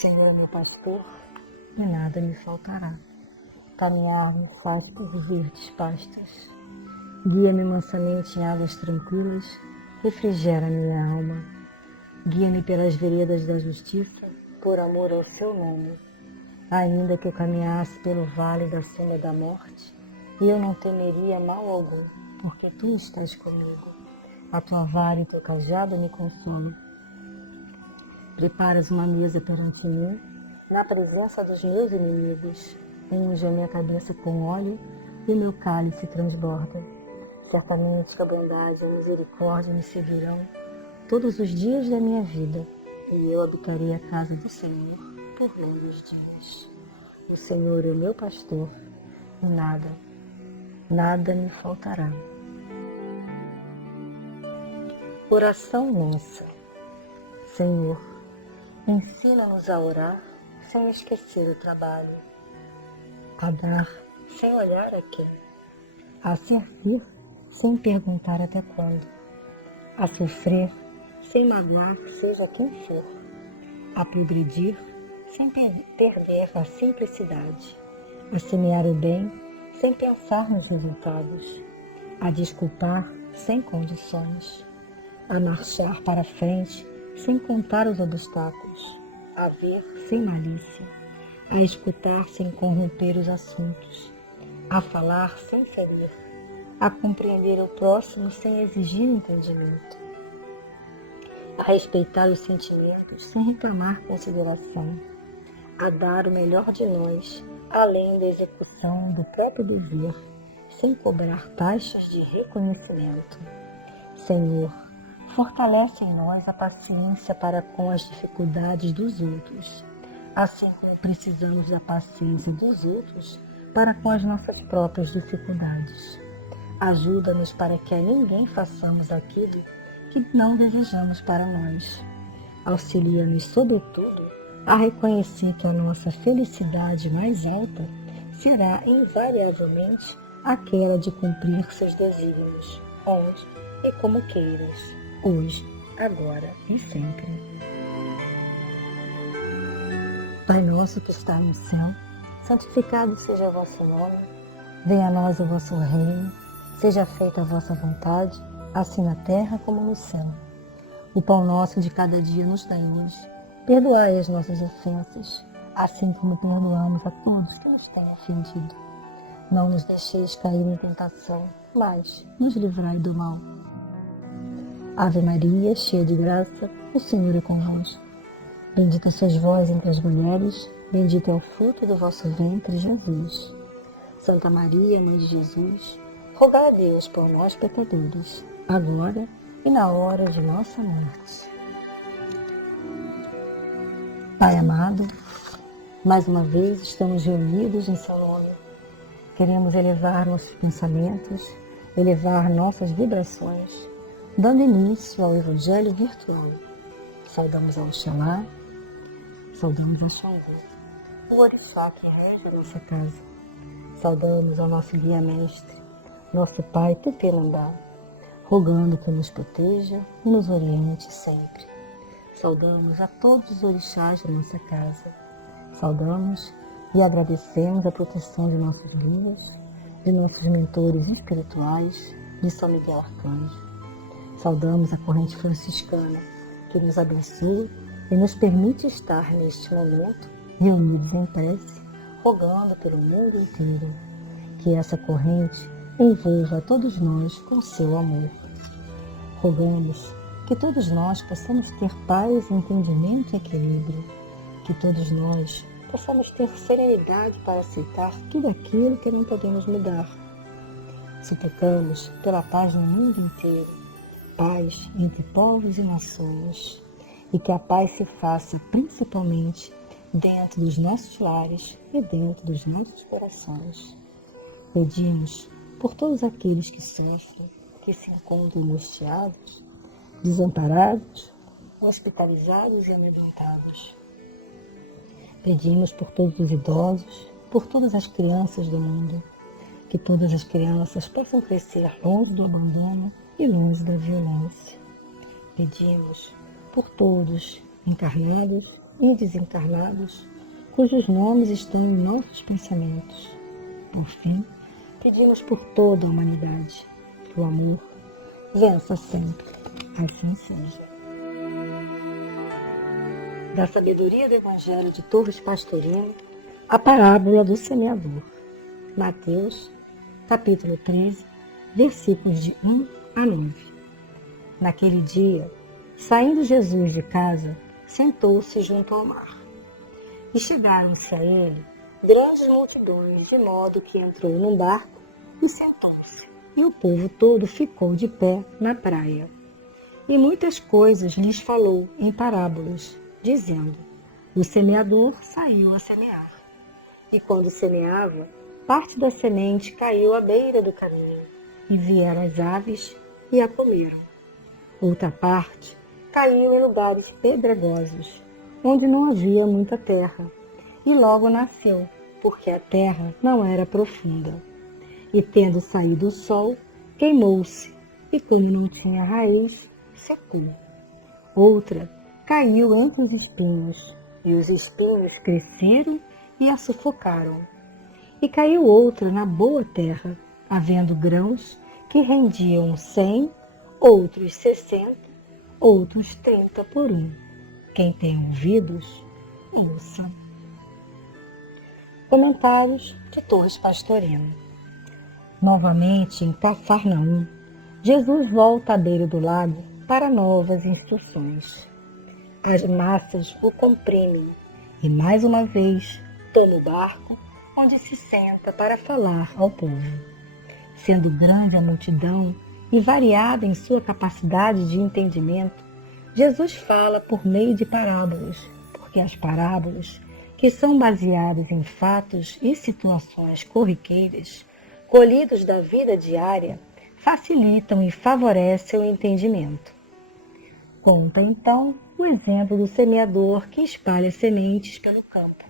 Senhor é meu pastor e nada me faltará. Caminhar-me faz por verdes pastas. Guia-me mansamente em águas tranquilas, refrigera minha alma. Guia-me pelas veredas da justiça, por amor ao seu nome. Ainda que eu caminhasse pelo vale da sombra da morte, eu não temeria mal algum, porque tu estás comigo. A tua vara e teu cajado me consolam. Preparas uma mesa perante mim, na presença dos meus inimigos. Unge a minha cabeça com óleo e o meu cálice transborda. Certamente que a bondade e a misericórdia me seguirão todos os dias da minha vida, e eu habitarei a casa do Senhor por longos dias. O Senhor é o meu pastor, e nada me faltará. Oração nossa. Senhor, ensina-nos a orar sem esquecer o trabalho, a dar sem olhar a quem, a servir sem perguntar até quando, a sofrer sem magoar seja quem for, a progredir sem perder a simplicidade, a semear o bem sem pensar nos resultados, a desculpar sem condições, a marchar para frente sem contar os obstáculos, a ver sem malícia, a escutar sem corromper os assuntos, a falar sem ferir, a compreender o próximo sem exigir entendimento, a respeitar os sentimentos sem reclamar consideração, a dar o melhor de nós, além da execução do próprio dever, sem cobrar taxas de reconhecimento. Senhor, fortalece em nós a paciência para com as dificuldades dos outros, assim como precisamos da paciência dos outros para com as nossas próprias dificuldades. Ajuda-nos para que a ninguém façamos aquilo que não desejamos para nós. Auxilia-nos, sobretudo, a reconhecer que a nossa felicidade mais alta será invariavelmente aquela de cumprir seus desígnios, onde e como queiras, hoje, agora e sempre. Pai nosso que está no céu, santificado seja o vosso nome, venha a nós o vosso reino, seja feita a vossa vontade, assim na terra como no céu. O pão nosso de cada dia nos dai hoje. Perdoai as nossas ofensas, assim como perdoamos a todos que nos têm ofendido. Não nos deixeis cair em tentação, mas nos livrai do mal. Ave Maria, cheia de graça, o Senhor é convosco. Bendita sois vós entre as mulheres, bendito é o fruto do vosso ventre, Jesus. Santa Maria, Mãe de Jesus, rogai a Deus por nós pecadores, agora e na hora de nossa morte. Pai amado, mais uma vez estamos reunidos em seu nome. Queremos elevar nossos pensamentos, elevar nossas vibrações, dando início ao Evangelho virtual. Saudamos a Oxalá, saudamos a Xangô, o Orixá que rege a nossa casa. Saudamos ao nosso guia-mestre, nosso Pai Tupinambá, rogando que nos proteja e nos oriente sempre. Saudamos a todos os orixás da nossa casa. Saudamos e agradecemos a proteção de nossos guias, de nossos mentores espirituais, de São Miguel Arcanjo. Saudamos a corrente franciscana, que nos abençoa e nos permite estar neste momento reunidos em prece, rogando pelo mundo inteiro. Que essa corrente envolva a todos nós com seu amor. Rogamos que todos nós possamos ter paz, entendimento e equilíbrio. Que todos nós possamos ter serenidade para aceitar tudo aquilo que não podemos mudar. Suplicamos pela paz no mundo inteiro, paz entre povos e nações, e que a paz se faça principalmente dentro dos nossos lares e dentro dos nossos corações. Pedimos por todos aqueles que sofrem, que se encontram angustiados, desamparados, hospitalizados e amedrontados. Pedimos por todos os idosos, por todas as crianças do mundo, que todas as crianças possam crescer longe do abandono e longe da violência. Pedimos por todos, encarnados e desencarnados, cujos nomes estão em nossos pensamentos. Por fim, pedimos por toda a humanidade que o amor vença sempre. Assim seja. Da sabedoria do Evangelho de Torres Pastorino, a parábola do semeador. Mateus, capítulo 13, versículos de 1 a 9. Naquele dia, saindo Jesus de casa, sentou-se junto ao mar. E chegaram-se a ele grandes multidões, de modo que entrou num barco e sentou-se. E o povo todo ficou de pé na praia. E muitas coisas lhes falou em parábolas, dizendo: o semeador saiu a semear. E quando semeava, parte da semente caiu à beira do caminho, e vieram as aves e a comeram. Outra parte caiu em lugares pedregosos, onde não havia muita terra, e logo nasceu, porque a terra não era profunda. E tendo saído o sol, queimou-se, e como não tinha raiz, secou. Outra caiu entre os espinhos, e os espinhos cresceram e a sufocaram. E caiu outra na boa terra, havendo grãos que rendiam 100, outros 60, outros 30 por um. Quem tem ouvidos, ouça. Comentários de Torres Pastorino. Novamente em Cafarnaum, Jesus volta à beira do lago para novas instruções. As massas o comprimem e, mais uma vez, toma o barco, onde se senta para falar ao povo. Sendo grande a multidão e variada em sua capacidade de entendimento, Jesus fala por meio de parábolas, porque as parábolas, que são baseadas em fatos e situações corriqueiras, colhidos da vida diária, facilitam e favorecem o entendimento. Conta então o exemplo do semeador que espalha sementes pelo campo.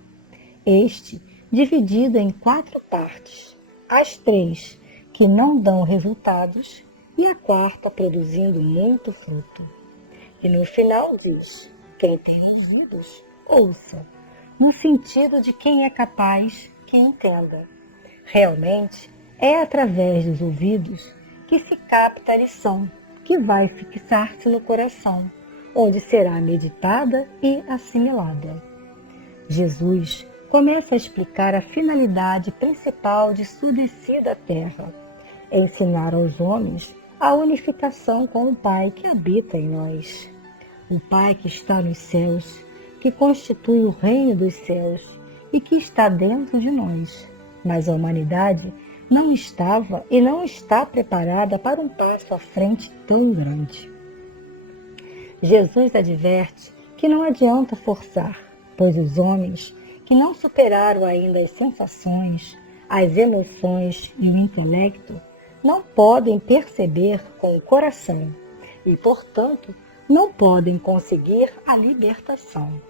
Este dividido em 4 partes, as 3 que não dão resultados e a 4ª produzindo muito fruto. E no final diz: quem tem ouvidos, ouça, no sentido de quem é capaz que entenda. Realmente, é através dos ouvidos que se capta a lição, que vai fixar-se no coração, onde será meditada e assimilada. Jesus começa a explicar a finalidade principal de sua descida à terra: ensinar aos homens a unificação com o Pai que habita em nós. O Pai que está nos céus, que constitui o reino dos céus e que está dentro de nós. Mas a humanidade não estava e não está preparada para um passo à frente tão grande. Jesus adverte que não adianta forçar, pois os homens que não superaram ainda as sensações, as emoções e o intelecto não podem perceber com o coração e, portanto, não podem conseguir a libertação.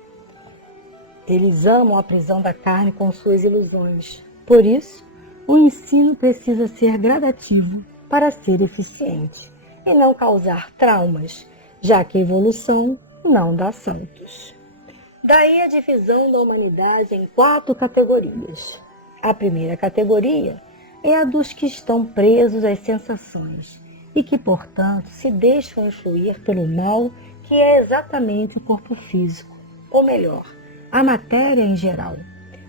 Eles amam a prisão da carne com suas ilusões. Por isso, o ensino precisa ser gradativo para ser eficiente e não causar traumas, já que a evolução não dá saltos. Daí a divisão da humanidade em 4 categorias. A primeira categoria é a dos que estão presos às sensações e que, portanto, se deixam influir pelo mal que é exatamente o corpo físico, ou melhor, a matéria em geral.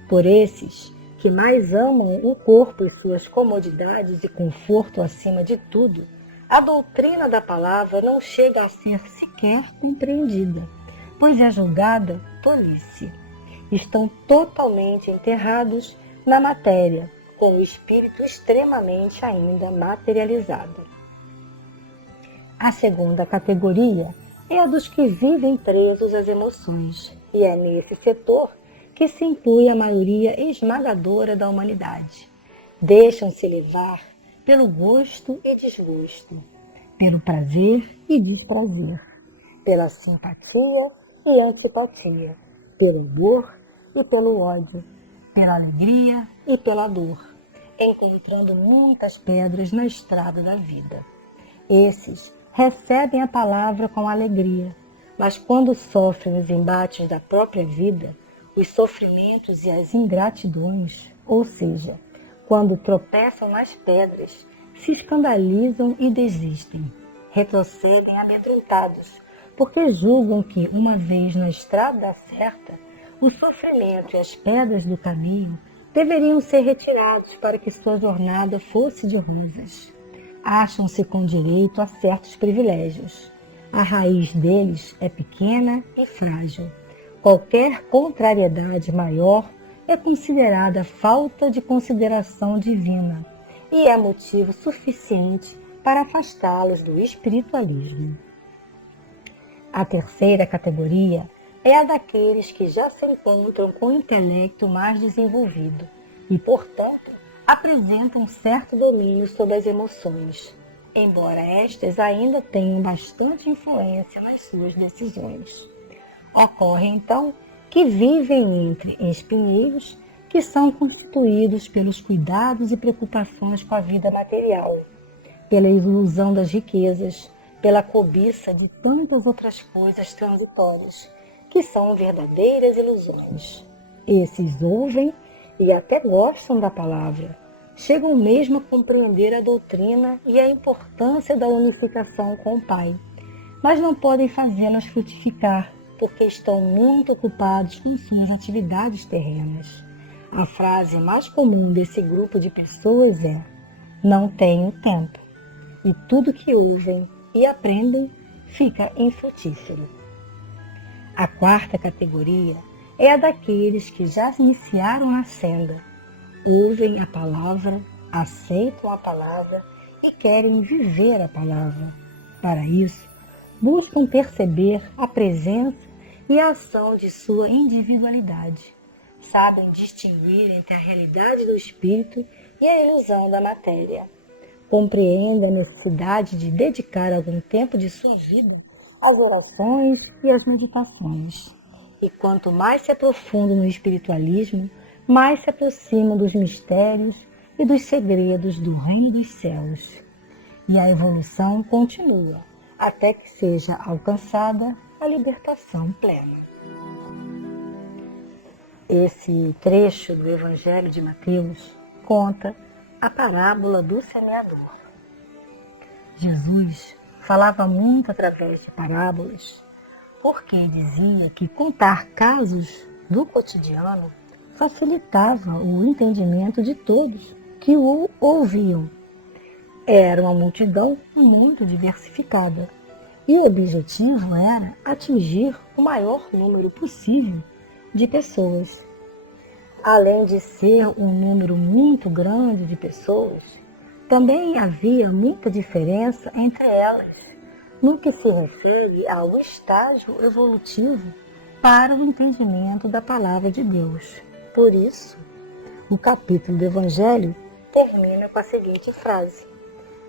Por esses que mais amam o corpo e suas comodidades e conforto acima de tudo, a doutrina da palavra não chega a ser sequer compreendida, pois é julgada tolice. Estão totalmente enterrados na matéria, com o espírito extremamente ainda materializado. A segunda categoria é a dos que vivem presos às emoções, e é nesse setor que se inclui a maioria esmagadora da humanidade. Deixam-se levar pelo gosto e desgosto, pelo prazer e desprazer, pela simpatia e antipatia, pelo amor e pelo ódio, pela alegria e pela dor, encontrando muitas pedras na estrada da vida. Esses recebem a palavra com alegria, Mas quando sofrem os embates da própria vida, os sofrimentos e as ingratidões, ou seja, quando tropeçam nas pedras, se escandalizam e desistem, retrocedem amedrontados, porque julgam que, uma vez na estrada certa, o sofrimento e as pedras do caminho deveriam ser retirados para que sua jornada fosse de rosas. Acham-se com direito a certos privilégios. A raiz deles é pequena e frágil. Qualquer contrariedade maior é considerada falta de consideração divina e é motivo suficiente para afastá-los do espiritualismo. A terceira categoria é a daqueles que já se encontram com o intelecto mais desenvolvido e, portanto, apresentam certo domínio sobre as emoções, embora estas ainda tenham bastante influência nas suas decisões. Ocorre, então, que vivem entre espinheiros que são constituídos pelos cuidados e preocupações com a vida material, pela ilusão das riquezas, pela cobiça de tantas outras coisas transitórias, que são verdadeiras ilusões. Esses ouvem e até gostam da palavra, chegam mesmo a compreender a doutrina e a importância da unificação com o Pai, mas não podem fazê-las frutificar, porque estão muito ocupados com suas atividades terrenas. A frase mais comum desse grupo de pessoas é: não tenho tempo. E tudo que ouvem e aprendem fica infrutífero. A quarta categoria é a daqueles que já se iniciaram na senda, ouvem a palavra, aceitam a palavra e querem viver a palavra. Para isso, buscam perceber a presença e a ação de sua individualidade. Sabem distinguir entre a realidade do espírito e a ilusão da matéria. Compreendem a necessidade de dedicar algum tempo de sua vida às orações e às meditações. E quanto mais se aprofundam no espiritualismo, mais se aproximam dos mistérios e dos segredos do reino dos céus. E a evolução continua, até que seja alcançada a libertação plena. Esse trecho do Evangelho de Mateus conta a parábola do semeador. Jesus falava muito através de parábolas, porque dizia que contar casos do cotidiano facilitava o entendimento de todos que o ouviam. Era uma multidão muito diversificada e o objetivo era atingir o maior número possível de pessoas. Além de ser um número muito grande de pessoas, também havia muita diferença entre elas no que se refere ao estágio evolutivo para o entendimento da palavra de Deus. Por isso, o capítulo do Evangelho termina com a seguinte frase: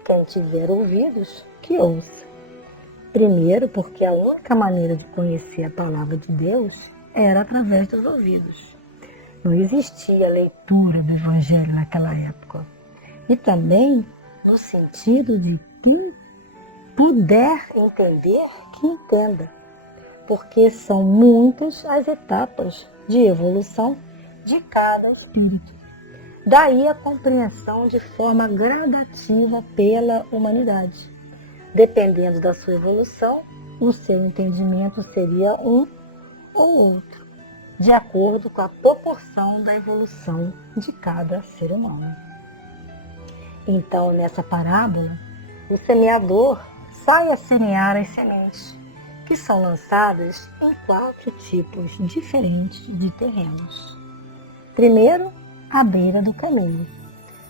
quem tiver ouvidos, que ouça. Primeiro, porque a única maneira de conhecer a palavra de Deus era através dos ouvidos. Não existia leitura do Evangelho naquela época. E também no sentido de quem puder entender, que entenda. Porque são muitas as etapas de evolução de cada espírito. Daí a compreensão de forma gradativa pela humanidade. Dependendo da sua evolução, o seu entendimento seria um ou outro, de acordo com a proporção da evolução de cada ser humano. Então, nessa parábola, o semeador sai a semear as sementes, que são lançadas em 4 tipos diferentes de terrenos. Primeiro, à beira do caminho.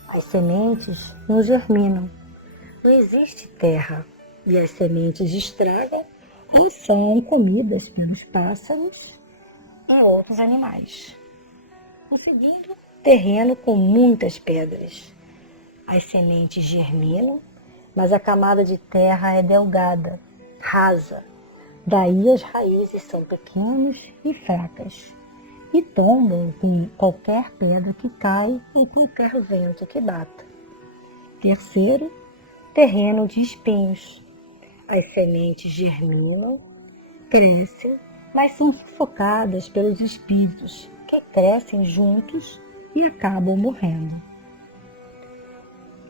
As sementes não germinam, não existe terra, e as sementes estragam ou são comidas pelos pássaros e outros animais. O segundo, terreno com muitas pedras. As sementes germinam, mas a camada de terra é delgada, rasa. Daí as raízes são pequenas e fracas e tombam com qualquer pedra que cai ou qualquer vento que bata. Terceiro, terreno de espinhos. As sementes germinam, crescem, mas são sufocadas pelos espíritos que crescem juntos e acabam morrendo.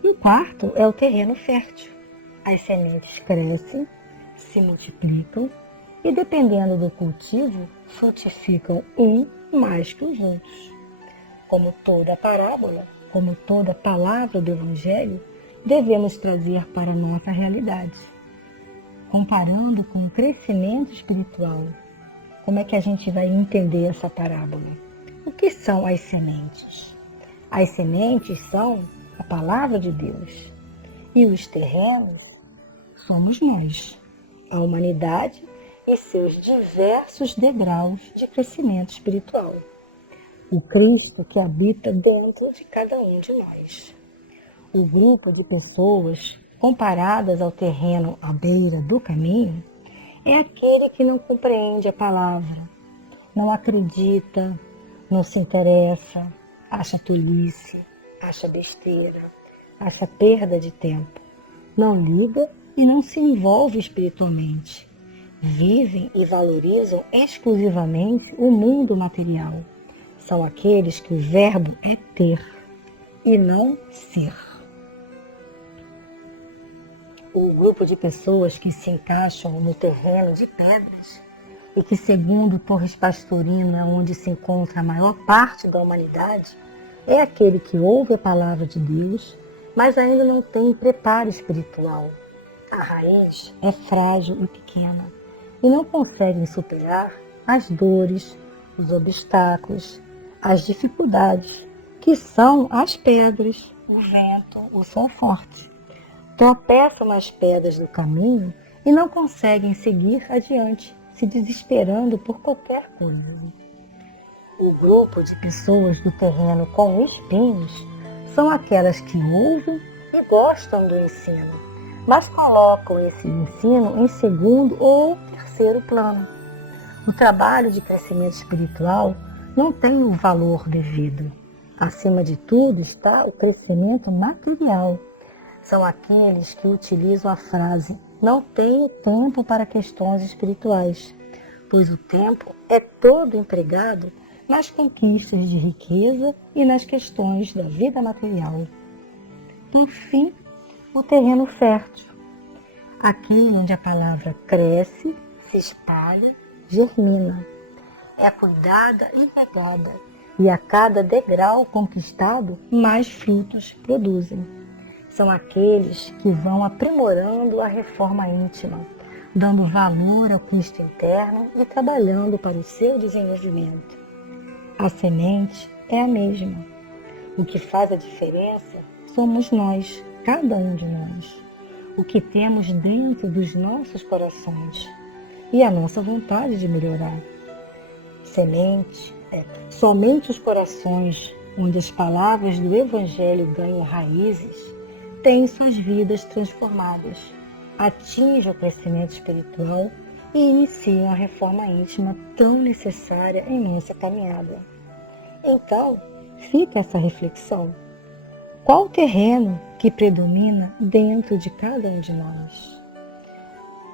E o quarto é o terreno fértil. As sementes crescem, se multiplicam e, dependendo do cultivo, frutificam um mais que os outros. Como toda parábola, como toda palavra do Evangelho, devemos trazer para a nossa realidade. Comparando com o crescimento espiritual, como é que a gente vai entender essa parábola? O que são as sementes? As sementes são a palavra de Deus. E os terrenos somos nós, a humanidade e seus diversos degraus de crescimento espiritual. O Cristo que habita dentro de cada um de nós. O grupo de pessoas comparadas ao terreno à beira do caminho é aquele que não compreende a palavra, não acredita, não se interessa, acha tolice, acha besteira, acha perda de tempo, não liga e não se envolve espiritualmente. Vivem e valorizam exclusivamente o mundo material. São aqueles que o verbo é ter e não ser. O grupo de pessoas que se encaixam no terreno de pedras e que, segundo Torres Pastorino, é onde se encontra a maior parte da humanidade, é aquele que ouve a palavra de Deus, mas ainda não tem preparo espiritual. A raiz é frágil e pequena e não conseguem superar as dores, os obstáculos, as dificuldades, que são as pedras, o vento, o sol forte. Tropeçam nas pedras do caminho e não conseguem seguir adiante, se desesperando por qualquer coisa. O grupo de pessoas do terreno com espinhos são aquelas que ouvem e gostam do ensino, mas colocam esse ensino em segundo ou terceiro plano. O trabalho de crescimento espiritual não tem o valor devido. Acima de tudo está o crescimento material. São aqueles que utilizam a frase "não tenho tempo para questões espirituais", pois o tempo é todo empregado nas conquistas de riqueza e nas questões da vida material. Por fim, o terreno fértil, aquele onde a palavra cresce, se espalha, germina, é cuidada e regada, e a cada degrau conquistado, mais frutos produzem. São aqueles que vão aprimorando a reforma íntima, dando valor ao Cristo interno e trabalhando para o seu desenvolvimento. A semente é a mesma. O que faz a diferença somos nós, cada um de nós. O que temos dentro dos nossos corações e a nossa vontade de melhorar. Semente é somente os corações onde as palavras do Evangelho ganham raízes, têm suas vidas transformadas, atingem o crescimento espiritual e iniciam a reforma íntima tão necessária em nossa caminhada. Então, fica essa reflexão. Qual o terreno que predomina dentro de cada um de nós?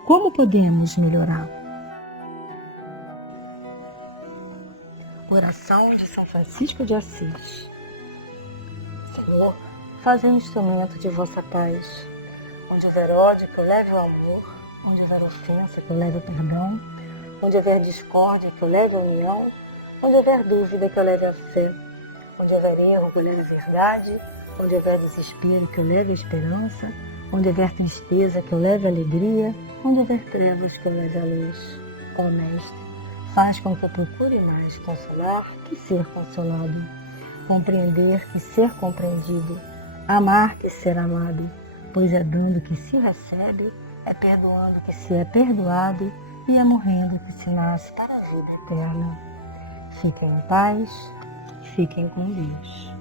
Como podemos melhorar? Oração de São Francisco de Assis. Senhor, fazei um instrumento de vossa paz. Onde houver ódio, que eu leve o amor. Onde houver ofensa, que eu leve o perdão. Onde houver discórdia, que eu leve a união. Onde houver dúvida, que eu leve a fé. Onde houver erro, que eu leve a verdade. Onde houver desespero, que eu leve a esperança. Onde houver tristeza, que eu leve a alegria. Onde houver trevas, que eu leve a luz. Ó Mestre, faz com que eu procure mais consolar que ser consolado, compreender que ser compreendido, amar que ser amado, pois é dando que se recebe, é perdoando que se é perdoado e é morrendo que se nasce para a vida eterna. Fiquem em paz, fiquem com Deus.